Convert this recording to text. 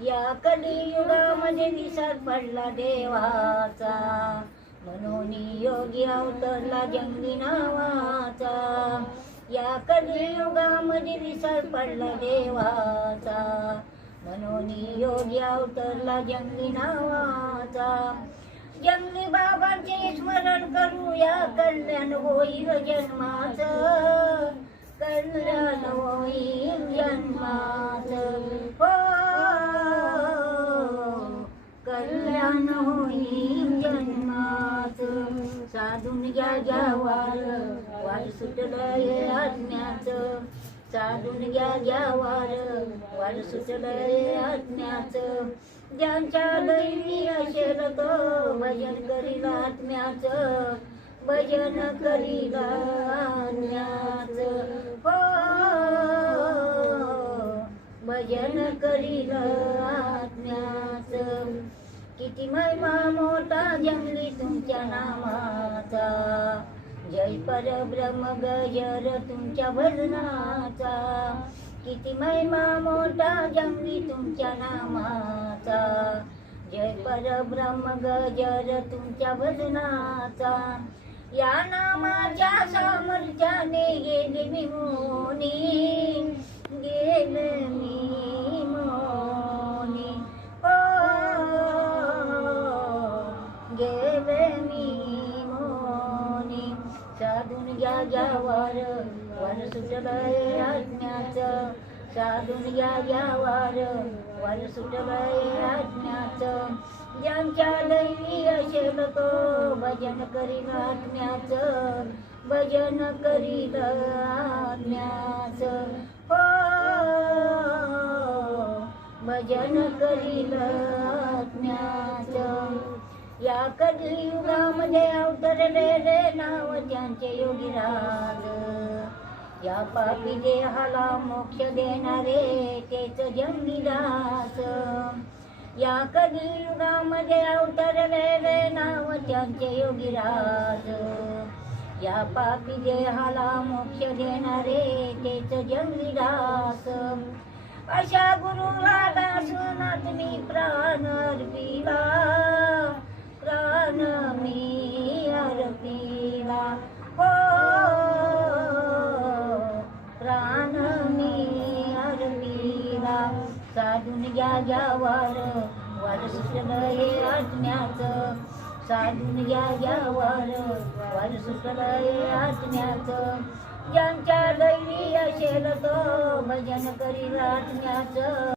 या कलियुगामध्ये विसर पडला देवाचा, म्हणून योगी अवतरला जंगली नावाचा. या कलियुगामध्ये विसर पडला देवाचा, म्हणून योगी अवतरला जंगली नावाचा. जंगली बाबांचे स्मरण करूया, कल्याण होईल जन्माचं, कल्याण होईल जन्माचं. हो, कल्याण होईल जन्माचं. साधून घ्या ज्यावार, वार सुटलंय आत्म्याचं. साधून घ्या ज्यावार, वार सुटलंय आत्म्याचं. ज्यांच्या दैवी असेल तो भजन करील आत्म्याचं, भजन करील आत्म्याचं. हो, भजन करील आत्म्याचं. किती महिमा मोठा जंगली तुमच्या नामाचा, जय परब्रह्म गजर तुमच्या भजनाचा. किती महिमा मोठा जंगली तुमच्या नामाचा, जय परब्रह्म गजर तुमच्या भजनाचा. या नामाच्या सामर्थ्याने गेले मी मोनी, गेले मी मोनी. हो, गेले मी मोनी. साधून घ्या ज्यावार, वार सुटलंय आत्म्याचं. साधून घ्या ज्यावार, वार सुटलंय आत्म्याचं. ज्यांच्या दैवी असेल तो भजन करील आत्म्याचं, भजन करील आत्म्याचं. हो, भजन करील आत्म्याचं. या कलियुगामध्ये अवतरलेले नाव त्यांचे योगीराज, या पापी देहाला मोक्ष देणारे तेच जंगलीदास. या कलियुगामध्ये अवतरलेले नाव त्यांचे योगीराज, या पापी देहाला मोक्ष देणारे तेच जंगलीदास. अशा गुरुला दासून मी प्राण अर्पिला, प्राण मी अर्पिला. हो, प्राण मी अर्पिला. साधून घ्या ज्यावार, वार सुटलंय आत्म्याचं. साधून घ्या ज्यावार, वार सुटलंय आत्म्याचं. ज्यांच्या दैवी असेल तो भजन करील आत्म्याचं.